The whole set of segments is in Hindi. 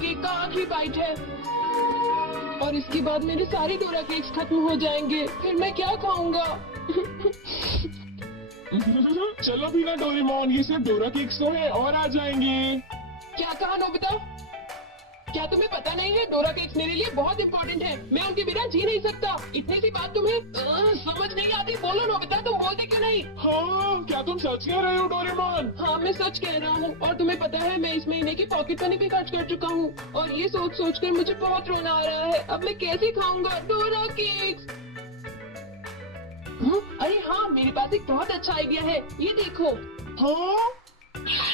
केक का आखिरी बाइट है और इसके बाद मेरे सारे डोरा केक्स खत्म हो जाएंगे। फिर मैं क्या खाऊंगा? चलो भी ना डोरेमोन, ये सिर्फ डोरा केक्स तो है और आ जाएंगे। क्या कहा नोबिता? क्या तुम्हें पता नहीं है डोरा केक्स मेरे लिए बहुत इम्पोर्टेंट है। मैं उनके बिना जी नहीं सकता। इतनी सी बात तुम्हें समझ नहीं आती? बोलो नोबिता, तुम बोलते क्यों नहीं? हाँ, क्या तुम सच कह रहे हो डोरेमोन? हाँ, मैं सच कह रहा हूँ। और तुम्हें पता है मैं इस महीने की पॉकेट मनी भी खर्च कर चुका हूँ और ये सोच सोच कर मुझे बहुत रोना आ रहा है। अब मैं कैसे खाऊंगा डोरा केक्स? अरे हाँ, मेरे पास एक बहुत अच्छा आइडिया है। ये देखो, हाँ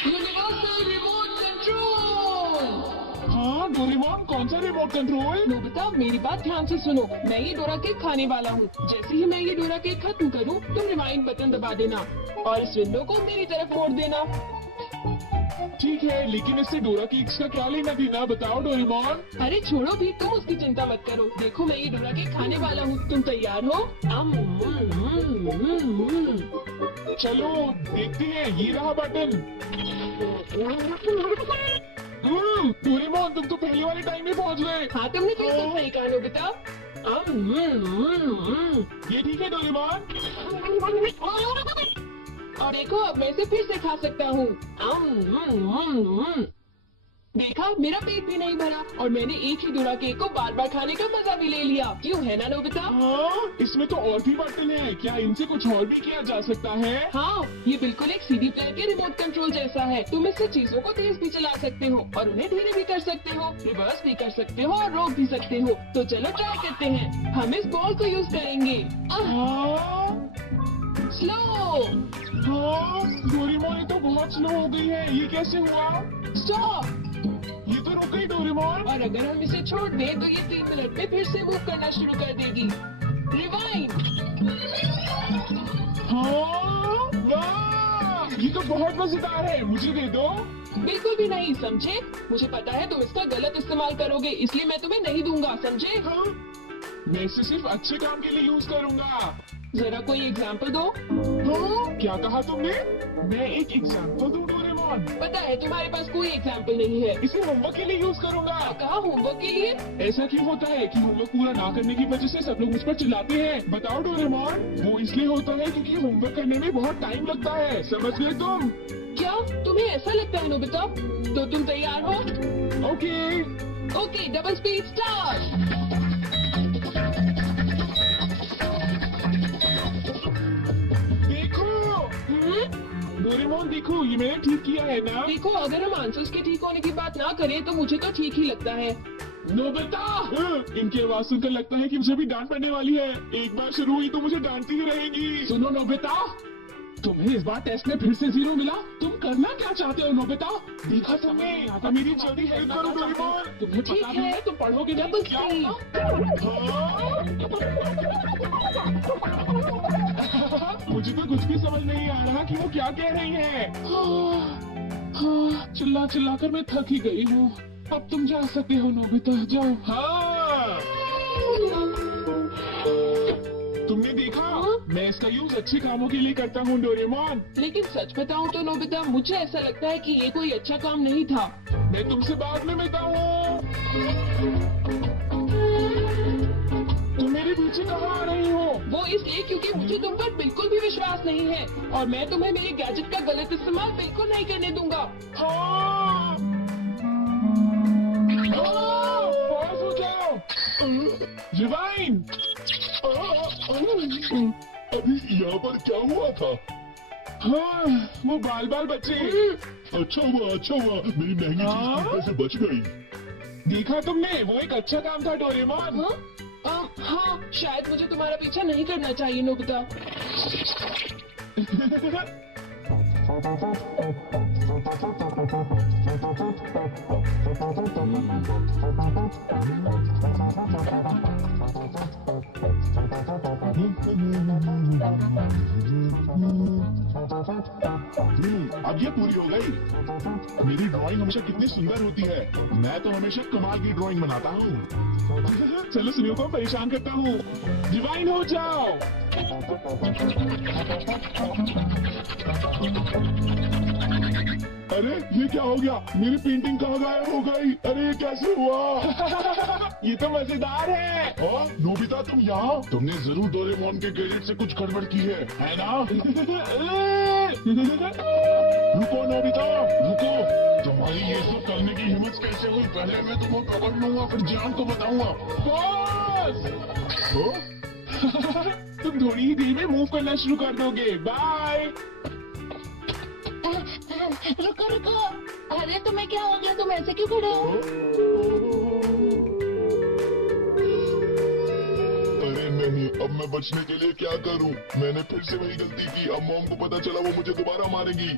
यूनिवर्सल रिमोट कंट्रोल। हाँ डोरेमोन, कौन सा रिमोट कंट्रोल? नोबिता, मेरी बात ध्यान से सुनो। मैं ये डोरा केक खाने वाला हूँ। जैसे ही मैं ये डोरा केक खत्म करूँ, तुम रिवाइंड बटन दबा देना और इस विंडो को मेरी तरफ मोड़ देना। ठीक है, लेकिन इससे डोरा केक्स का क्या लेना देना, बताओ डोरेमोन। अरे छोड़ो भी, तुम उसकी चिंता मत करो। देखो, मैं ये डोरा केक खाने वाला हूँ। तुम तैयार हो? चलो देखते हैं, ये रहा बटन। डोरेमोन, तुम तो पहले वाले टाइम में पहुंच गए। हाँ, तुमने बिल्कुल सही कहा नोबिता। ये ठीक है डोरेमोन। और देखो, अब मैं इसे फिर से खा सकता हूँ। देखा, मेरा पेट भी नहीं भरा और मैंने एक ही डोरा केक को बार बार खाने का मजा भी ले लिया। क्यों, है ना नोबिता? हाँ, इसमें तो और भी बटन है। क्या इनसे कुछ और भी किया जा सकता है? हाँ, ये बिल्कुल एक सीडी प्लेयर के रिमोट कंट्रोल जैसा है। तुम इससे चीजों को तेज भी चला सकते हो और उन्हें धीरे भी कर सकते हो, रिवर्स भी कर सकते हो और रोक भी सकते हो। तो चलो ट्राई करते हैं। हम इस बॉल को यूज करेंगे। हाँ स्लो। हाँ डोरेमोन, ये तो बहुत स्लो हो गई है। ये कैसे हुआ? स्टॉप। ये तो रुक गई डोरेमोन। और अगर हम इसे छोड़ दें तो ये 3 मिनट में फिर से मूव करना शुरू कर देगी। रिवाइंड। हाँ, वाह, ये तो बहुत मजेदार है। मुझे दे दो। बिल्कुल भी नहीं, समझे? मुझे पता है तुम इसका गलत इस्तेमाल करोगे, इसलिए मैं तुम्हें नहीं दूंगा, समझे? हाँ, मैं इसे सिर्फ अच्छे काम के लिए यूज करूंगा। जरा कोई एग्जाम्पल दो। हाँ, क्या कहा तुमने? मैं एक एग्जाम्पल दूं डोरेमोन? पता है तुम्हारे पास कोई एग्जाम्पल नहीं है। इसे होमवर्क के लिए यूज करूंगा। कहा होमवर्क के लिए? ऐसा क्यों होता है कि होमवर्क पूरा ना करने की वजह से सब लोग मुझ पर चिल्लाते हैं? बताओ डोरेमोन। वो इसलिए होता है क्योंकि होमवर्क करने में बहुत टाइम लगता है, समझ गए तुम? क्या तुम्हें ऐसा लगता है नोबिता? तो तुम तैयार हो? Okay. Okay, double speed start. Doraemon देखो, ये मैंने ठीक किया है ना? देखो, अगर हम आंसर्स के ठीक होने की बात ना करें तो मुझे तो ठीक ही लगता है। नोबिता, इनकी आवाज सुनकर लगता है कि मुझे भी डांट पड़ने वाली है। एक बार शुरू हुई तो मुझे डांटती ही रहेंगी। सुनो नोबिता, तुम्हें इस बार टेस्ट में फिर से 0 मिला। तुम करना क्या चाहते हो नोबिता? देखा तुमने? मेरी जल्दी हेल्प करो डोरेमोन। तुम्हें पता भी है तुम पढ़ोगे जब तो क्या होगा? मुझे तो कुछ भी समझ नहीं आ रहा कि वो क्या कह रही है। चिल्ला चिल्ला कर मैं थक ही गई हूँ। अब तुम जा सकते हो नोबिता, जाओ। हाँ, तुमने देखा? मैं इसका यूज अच्छे कामों के लिए करता हूँ डोरेमोन। लेकिन सच बताऊँ तो नोबिता, मुझे ऐसा लगता है कि ये कोई अच्छा काम नहीं था। मैं तुमसे बाद में मिलता हूँ। तुम मेरे पीछे कहाँ आ रही हो? वो इसलिए क्योंकि मुझे तुम पर बिल्कुल भी विश्वास नहीं है और मैं तुम्हें मेरे गैजेट का गलत इस्तेमाल बिल्कुल नहीं करने दूंगा। हाँ, पास हो जाओ। रिवाइंड। अभी यहाँ पर क्या हुआ था? हाँ, वो बाल बाल बचे। अच्छा हुआ मेरी महंगी चीज टूटने से बच गई। देखा तुमने? वो एक अच्छा काम था डोरेमोन। हाँ, शायद मुझे तुम्हारा पीछा नहीं करना चाहिए नोबिता। अब ये पूरी हो गई। मेरी ड्राइंग हमेशा कितनी सुंदर होती है। मैं तो हमेशा कमाल की ड्राइंग बनाता हूँ। चलो सुनियो को परेशान करता हूँ। डिवाइन हो जाओ। अरे ये क्या हो गया? मेरी पेंटिंग कहाँ गायब हो गई? अरे ये कैसे हुआ? ये तो मजेदार है। नोबिता तुम यहाँ? तुमने जरूर डोरेमोन के गैजेट से कुछ गड़बड़ की है ना? रुको नोबिता, रुको। तुम्हारी ये सब करने की हिम्मत कैसे हुई? पहले मैं तुम्हें पकड़ लूंगा, फिर जान को बताऊंगा। बॉस तुम थोड़ी ही देर में मूव करना शुरू कर दोगे। बाय। रुको रुको, अरे तुम्हें क्या हो गया? तुम ऐसे क्यों खड़े हो? अरे नहीं, अब मैं बचने के लिए क्या करूं? मैंने फिर से वही गलती की। अब मॉम को पता चला, वो मुझे दोबारा मारेगी।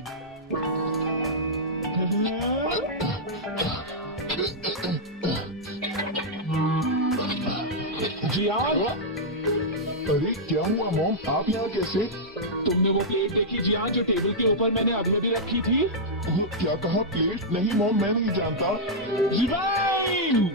जियान, अरे क्या हुआ मॉम? आप यहाँ कैसे? तुमने वो प्लेट देखी जियान जो टेबल के ऊपर मैंने अभी अभी रखी थी? क्या कहा? प्लेट? नहीं मॉम, मैं नहीं जानता। रिवाइंड।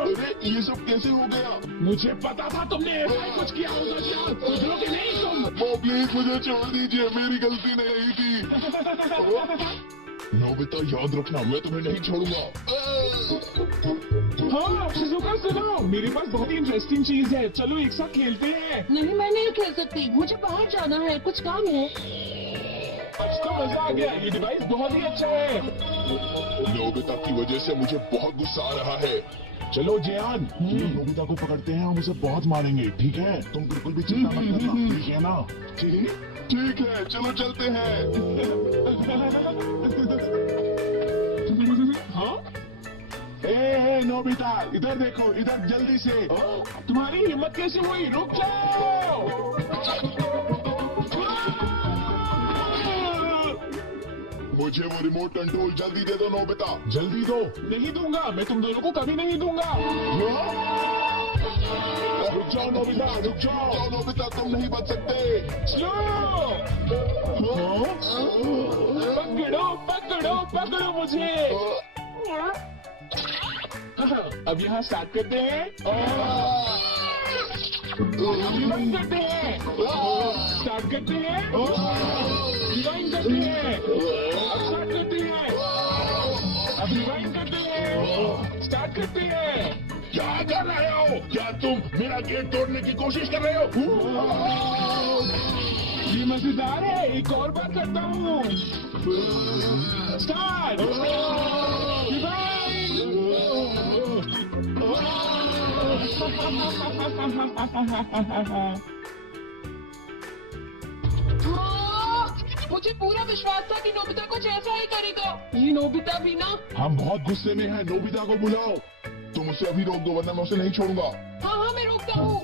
अरे ये सब कैसे हो गया? मुझे पता था तुमने ऐसा ही कुछ किया होगा जियान। सुधरोगे नहीं तुम। मॉम प्लीज मुझे छोड़ दीजिए, मेरी गलती नहीं थी। नोबिता याद रखना, मैं तुम्हें नहीं छोड़ूंगा। हाँ शिजुका सुनो, मेरे पास बहुत ही इंटरेस्टिंग चीज है। चलो एक साथ खेलते हैं। नहीं, मैं नहीं खेल सकती, मुझे बाहर जाना है, कुछ काम है। आज तो मजा आ गया। ये डिवाइस बहुत ही अच्छा है। नोबिता की वजह से मुझे बहुत गुस्सा आ रहा है। चलो जियान, नोबिता को पकड़ते हैं, हम उसे बहुत मारेंगे। ठीक है? तुम बिल्कुल भी चिंता मत करना, ठीक है ना? ठीक है, चलो चलते हैं। हाँ ए नोबिता, इधर देखो, इधर जल्दी से। तुम्हारी हिम्मत कैसे हुई? रुक जाओ। मुझे वो रिमोट कंट्रोल जल्दी दे दो नोबिता, जल्दी दो। नहीं दूंगा, मैं तुम दोनों को कभी नहीं दूंगा। रुक जाओ नोबिता, रुक जाओ नोबिता, तुम नहीं बच सकते। स्लो। पकड़ो पकड़ो पकड़ो मुझे। अब यहाँ स्टार्ट करते हैं। रिवाइंड करते हैं। स्टार्ट करते हैं। रिवाइंड करते हैं। अब स्टार्ट करते हैं। अब रिवाइंड करते हैं। स्टार्ट करते हैं। क्या कर रहे हो? क्या तुम मेरा गेट तोड़ने की कोशिश कर रहे हो? ये मजेदार है, एक और बार करता हूँ। स्टार्ट। मुझे पूरा विश्वास था कि नोबिता कुछ ऐसा ही करेगा। ये नोबिता भी ना। हम बहुत गुस्से में हैं, नोबिता को बुलाओ। तुम उसे अभी रोक दो, वरना मैं उसे नहीं छोड़ूंगा। हाँ हाँ मैं रोकता हूँ।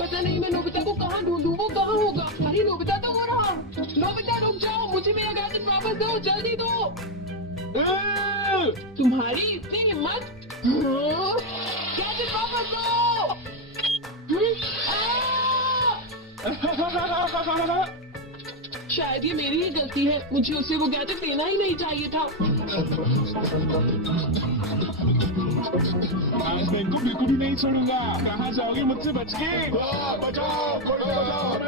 पता नहीं मैं नोबिता को कहाँ ढूंढूं, वो कहाँ होगा? अरे नोबिता तो हो रहा। नोबिता रुक जाओ, मुझे मेरा गैजेट वापस दो, जल्दी दो। तुम्हारी इतनी हिम्मत? गैजेट वापस दो। शायद ये मेरी ही गलती है, मुझे उसे वो गैजेट देना ही नहीं चाहिए था। आज मैं इनको बिल्कुल भी नहीं छोड़ूंगा। कहाँ जाओगे मुझसे बच के? बचाओ, कोई बचाओ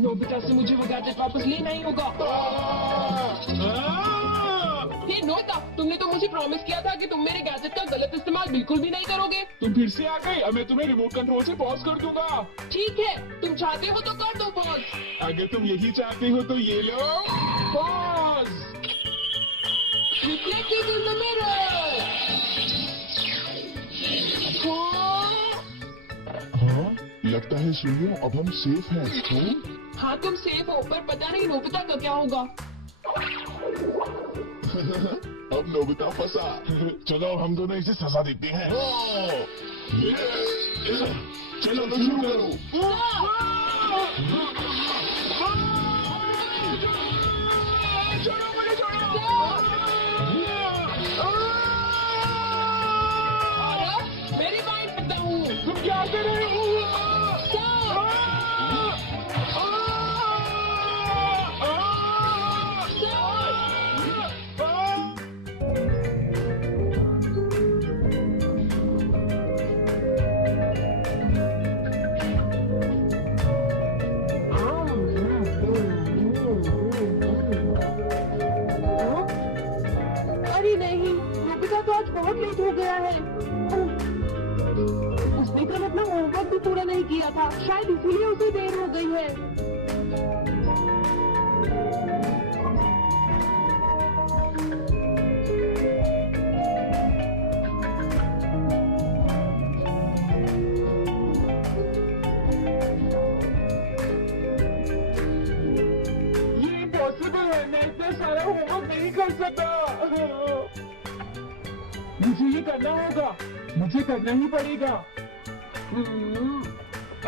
नोबिता से मुझे वो गैजेट वापस लेना ही होगा। हे नोबिता, तुमने तो मुझे प्रॉमिस किया था कि तुम मेरे गैजेट का गलत इस्तेमाल बिल्कुल भी नहीं करोगे। तुम फिर से आ गए। अब मैं तुम्हें रिमोट कंट्रोल से पॉज कर दूंगा। ठीक है, तुम चाहते हो तो कर दो पॉज। अगर तुम यही चाहते हो तो ये लो pause. Reflected in the mirror. हाँ, लगता है सुनियो, अब हम सेफ हैं। हाँ तुम सेफ हो, पर पता नहीं नोबिता का क्या होगा। अब नोबिता फंसा। चलो हम दोनों इसे सजा देते हैं। चलो शुरू करो। मैं रिवाइंड करता हूँ। तुम क्या कर रहे हो? बहुत लेट हो गया है। उसने कल अपना होमवर्क भी पूरा नहीं किया था, शायद इसीलिए उसे देर हो गई है। ये इम्पॉसिबल है, मैं इतना सारा होमवर्क नहीं कर सकता। मुझे ये करना होगा, मुझे करना ही पड़ेगा।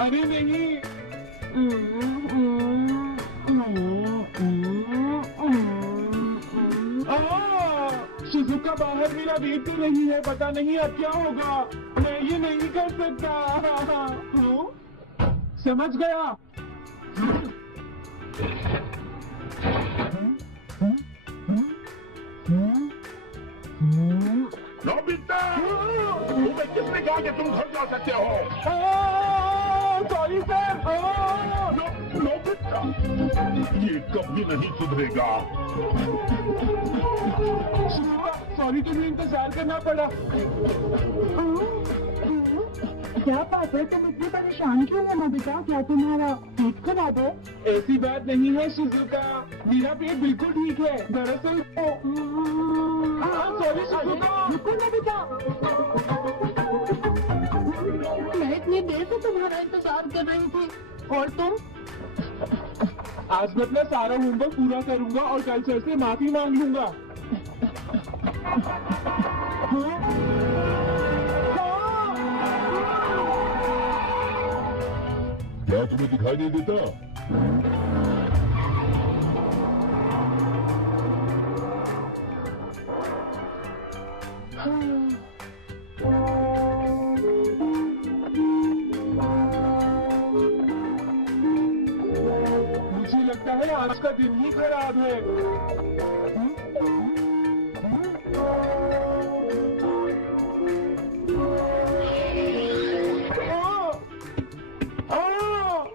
अरे नहीं। शिजुका बाहर मेरा वेट कर रही है, पता नहीं अब क्या होगा। मैं ये नहीं कर सकता। समझ गया। नोबिता, तुम्हें किसने कहा कि तुम घर जा सकते हो? Sorry sir. नोबिता, ये कभी नहीं सुधरेगा। सॉरी, तुम्हें इंतजार करना पड़ा। क्या बात है, तुम इतनी परेशान क्यों हो नोबिता? क्या तुम्हारा पेट खराब है? ऐसी बात नहीं है शिजुका, मेरा पेट बिल्कुल ठीक है। दरअसल सॉरी शिजुका। रुको नोबिता, मैं इतनी देर से तुम्हारा इंतजार कर रही थी, और तुम? आज मैं अपना सारा होमवर्क पूरा करूंगा और कल सर से माफी मांग लूंगा। क्या तुम्हें दिखाई नहीं देता? मुझे लगता है आज का दिन ही खराब है।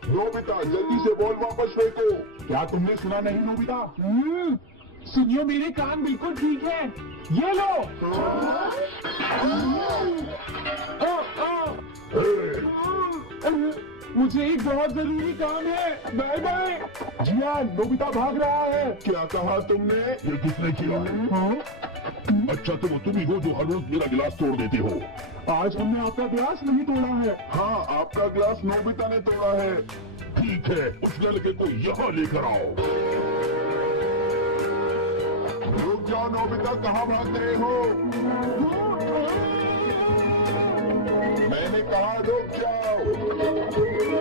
नोबिता, जल्दी से बॉल वापस फेंको। क्या तुमने सुना नहीं नोबिता? सुनियो, मेरे कान बिल्कुल ठीक है। ये लो। मुझे एक बहुत जरूरी काम है। Bye bye. जियान, नोबिता भाग रहा है। क्या कहा तुमने? ये किसने किया? अच्छा, तुम ही हो जो हर रोज मेरा गिलास तोड़ देते हो। आज हमने आपका गिलास नहीं तोड़ा है। हाँ, आपका गिलास नोबिता ने तोड़ा है। ठीक है, उस लड़के को यहाँ लेकर आओ। रुक जाओ नोबिता, कहाँ भाग रहे हो? मैंने कहा रुक जाओ।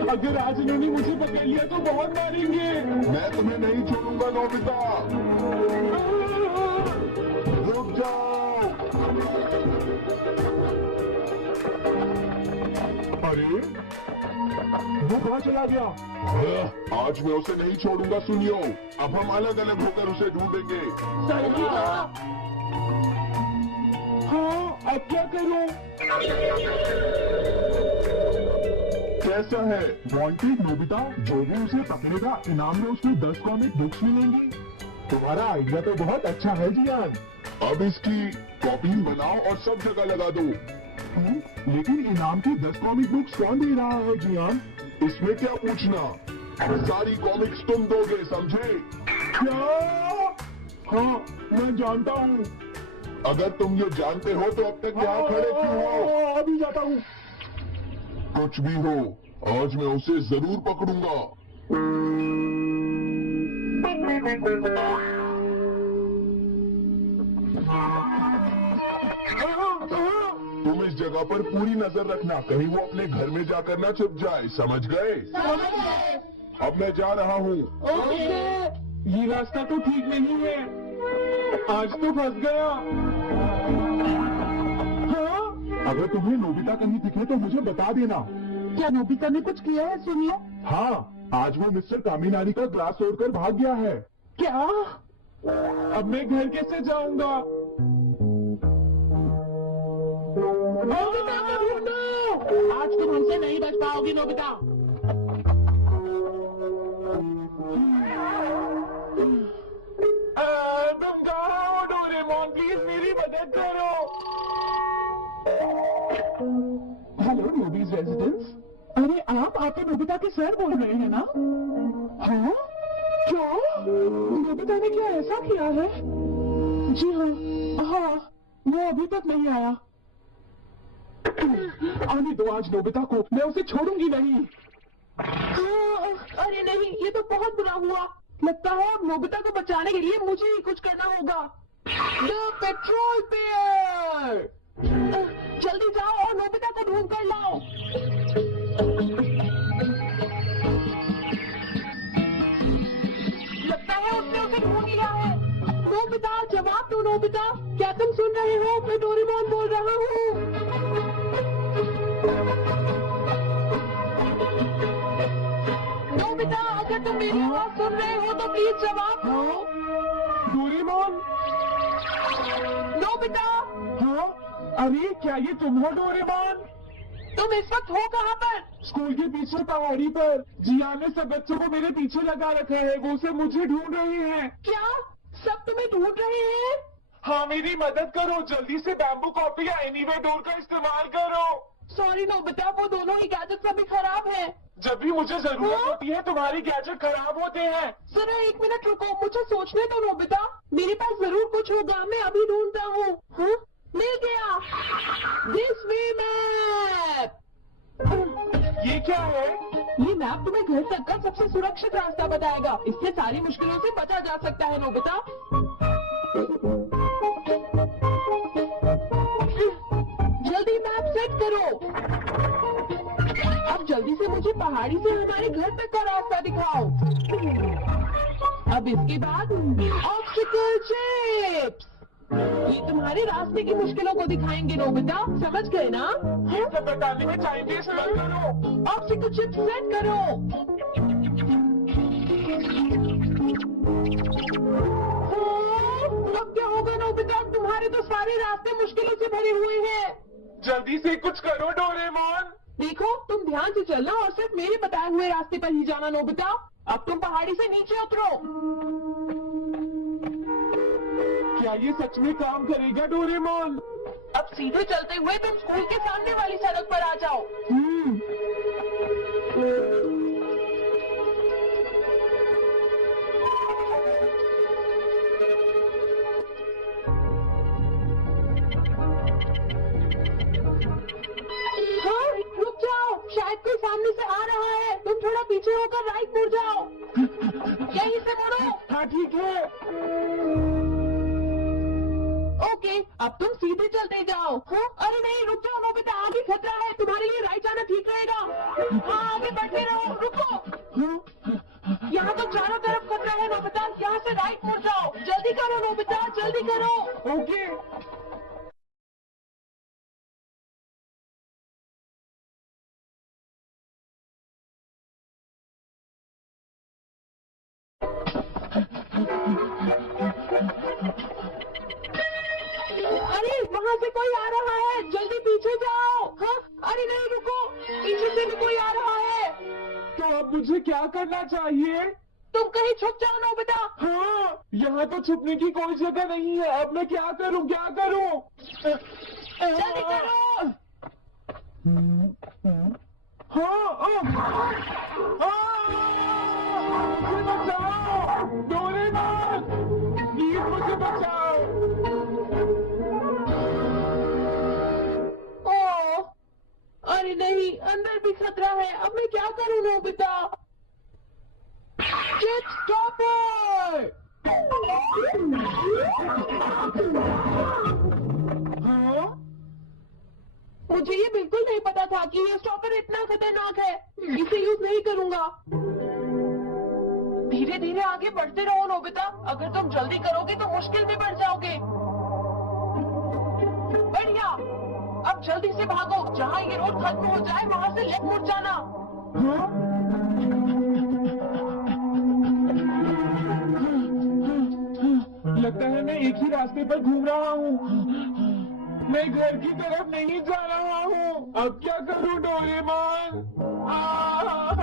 अगर आज इन्होंने मुझे पकड़ लिया तो बहुत मारेंगे। मैं तुम्हें नहीं छोड़ूंगा नोबिता। रुक जाओ। अरे, वो कहाँ चला गया? आज मैं उसे नहीं छोड़ूंगा। सुनियो, अब हम अलग अलग होकर उसे ढूंढेंगे। हाँ, अब क्या करूं? कैसा है? वांटेड नोबिता, जो भी उसे पकड़ेगा इनाम में उसको 10 कॉमिक बुक्स मिलेंगी। तुम्हारा आइडिया तो बहुत अच्छा है जियान। अब इसकी कॉपी बनाओ और सब जगह लगा दो। लेकिन इनाम की 10 कॉमिक बुक्स कौन दे रहा है जियान? इसमें क्या पूछना? सारी कॉमिक्स तुम दोगे, समझे? क्या? हाँ, मैं जानता हूँ। अगर तुम ये जानते हो तो अब तक यहाँ खड़े क्यों हो? अभी जाता हूँ। कुछ भी हो, आज मैं उसे जरूर पकड़ूंगा। तुम इस जगह पर पूरी नजर रखना, कहीं वो अपने घर में जाकर ना छुप जाए, समझ गए? अब मैं जा रहा हूँ। ये रास्ता तो ठीक नहीं है, आज तो फंस गया। हाँ? अगर तुम्हें नोबिता कहीं दिखे तो मुझे बता देना। क्या नोबिता ने कुछ किया है? सुनिए। हाँ, आज वो मिस्टर कामिनारी का ग्लास तोड़कर भाग गया है। क्या? अब मैं घर कैसे जाऊंगा? नोबिता को ढूंढो। आज तुम हमसे नहीं बच पाओगी नोबिता। तुम कहाँ हो डोरेमोन? प्लीज मेरी मदद करो। Hello Nobi's residence. अरे आप तो नोबिता के सर बोल रहे हैं ना? हाँ क्या नोबिता ने क्या ऐसा किया है? जी हाँ, वो अभी तक नहीं आया। आने दो आज नोबिता को, मैं उसे छोड़ूंगी नहीं। अरे नहीं, ये तो बहुत बुरा हुआ। लगता है अब नोबिता को बचाने के लिए मुझे ही कुछ करना होगा। द पेट्रोल पेयर, जल्दी जाओ और नोबिता को ढूंढ कर लाओ। लगता है उसने उसे ढूंढ लिया है। नोबिता, जवाब दो नोबिता, क्या तुम सुन रहे हो? मैं डोरेमोन बोल रहा हूँ। नोबिता, अगर तुम मेरी आवाज सुन रहे हो तो प्लीज जवाब दो। डोरेमोन। नोबिता, हाँ अरे क्या ये तुम हो डोरेमोन? तुम इस वक्त हो कहाँ पर? स्कूल के पीछे पहाड़ी पर। जिया ने सब बच्चों को मेरे पीछे लगा रखा है, वो से मुझे ढूंढ रहे हैं। क्या सब तुम्हें ढूंढ रहे हैं? हाँ मेरी मदद करो, जल्दी से बैम्बू कॉपी या एनीवे डोर का इस्तेमाल करो। सॉरी नोबिता, वो दोनों ही गैजेट्स अभी खराब हैं। जब भी मुझे जरूरत होती है तुम्हारी गैजेट खराब होते हैं। जरा एक मिनट रुको, मुझे सोचने दो नोबिता। मेरे पास जरूर कुछ होगा, मैं अभी ढूंढता हूँ। हाँ? मिल गया, दिस वे मैप। ये क्या है? ये मैप तुम्हें घर तक का सबसे सुरक्षित रास्ता बताएगा। इससे सारी मुश्किलों से बचा जा सकता है नोबिता। जल्दी मैप सेट करो। अब जल्दी से मुझे पहाड़ी से हमारे घर तक का रास्ता दिखाओ। अब इसके बाद ऑब्स्टिकल चिप्स, ये तुम्हारे रास्ते की मुश्किलों को दिखाएंगे नोबिता, समझ गए ना? ये सब बताने में टाइम वेस्ट मत करो। ऑब्स्टिकल चिप्स सेट करो। अब क्या होगा नोबिता? तुम्हारे तो सारे रास्ते मुश्किलों से भरे हुए हैं। जल्दी से कुछ करो डोरेमोन। देखो, तुम ध्यान से चलना और सिर्फ मेरे बताए हुए रास्ते पर ही जाना नोबिता। अब तुम पहाड़ी से नीचे उतरो। क्या ये सच में काम करेगा डोरेमोन? अब सीधे चलते हुए तुम स्कूल के सामने वाली सड़क पर आ जाओ। हाँ, रुक जाओ, शायद कोई सामने से आ रहा है। तुम थोड़ा पीछे होकर राइट मुड़ जाओ। यहीं से मुड़ो। हाँ ठीक है। ओके, अब तुम सीधे चलते जाओ। हाँ? अरे नहीं, रुक जाओ नोबिता, आगे खतरा है। तुम्हारे लिए राइट जाना ठीक रहेगा। हाँ, आगे बढ़ते रहो। रुको, यहाँ तो चारों तरफ खतरा है नोबिता, यहाँ से राइट मुड़ जाओ। जल्दी करो नोबिता, जल्दी करो। ओके। अरे वहाँ से कोई आ रहा है, जल्दी पीछे जाओ। हाँ? अरे नहीं, रुको, पीछे से भी कोई आ रहा है। तो अब मुझे क्या करना चाहिए? तुम कहीं छुप जाओ नोबिता। हाँ, यहाँ तो छुपने की कोई जगह नहीं है। अब मैं क्या करूँ, क्या करूँ? जल्दी करो। मुझे बचाओ डोरेमोन, प्लीज मुझे बचाओ। अरे नहीं, अंदर भी खतरा है। अब मैं क्या करूँ नोबिता? Chip stopper. हाँ? मुझे ये बिल्कुल नहीं पता था कि ये स्टॉपर इतना खतरनाक है। इसे यूज नहीं करूँगा। धीरे धीरे आगे बढ़ते रहो नोबिता, अगर तुम जल्दी करोगे तो मुश्किल में पड़ जाओगे। बढ़िया, अब जल्दी से भागो। जहाँ ये रोड खत्म हो जाए वहाँ से लेफ्ट मुड़ जाना। हाँ? लगता है मैं एक ही रास्ते पर घूम रहा हूँ। मैं घर की तरफ नहीं जा रहा हूँ। अब क्या करूँ डोरेमोन?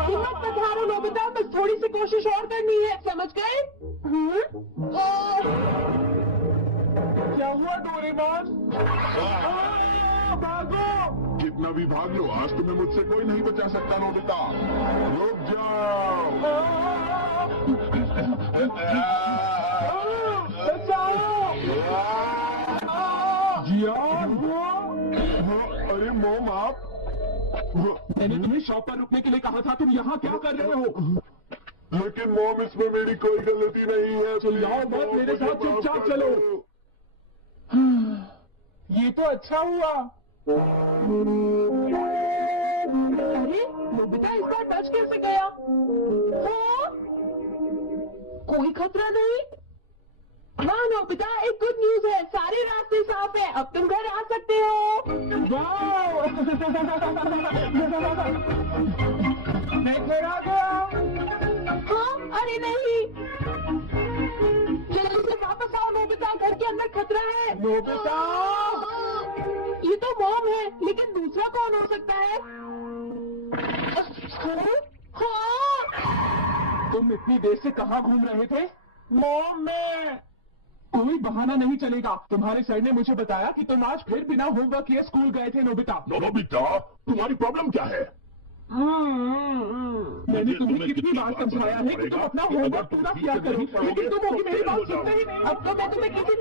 हिम्मत मत हारो नोबिता, बस थोड़ी सी कोशिश और करनी है, समझ गए? क्या हुआ डोरेमोन? भागो! ये अभी भाग लो, आज तुम्हें मुझसे कोई नहीं बचा सकता नोबिता। रुक जाओ। जियान, अरे मोम आप, मैंने तुम्हें शॉप पर रुकने के लिए कहा था, तुम यहाँ क्या कर रहे हो? लेकिन मोम इसमें मेरी कोई गलती नहीं है। चिल्लाओ मत, मेरे साथ चुपचाप चलो। ये तो अच्छा हुआ। अरे नोबिता इस बार बच कैसे गया? हाँ? कोई खतरा नहीं। हाँ नोबिता, एक गुड न्यूज है, सारे रास्ते साफ है, अब तुम घर आ सकते हो। वाओ! मैं घर आ गया। हाँ? अरे नहीं, जल्दी से वापस आओ नोबिता, घर के अंदर खतरा है। नोबिता! ये तो मॉम है, लेकिन दूसरा कौन हो सकता है? हाँ? तुम इतनी देर से कहाँ घूम रहे थे? मॉम में। कोई बहाना नहीं चलेगा। तुम्हारे सर ने मुझे बताया कि तुम आज फिर बिना होमवर्क किए स्कूल गए थे नोबिता। नोबिता, तुम्हारी प्रॉब्लम क्या है? मैंने तुम्हें कितनी बार समझाया है कि तुम अपना होमवर्क पूरा किया करो, लेकिन तुम मेरी बात सुनते ही नहीं। अब तो मैं तुम्हें किसी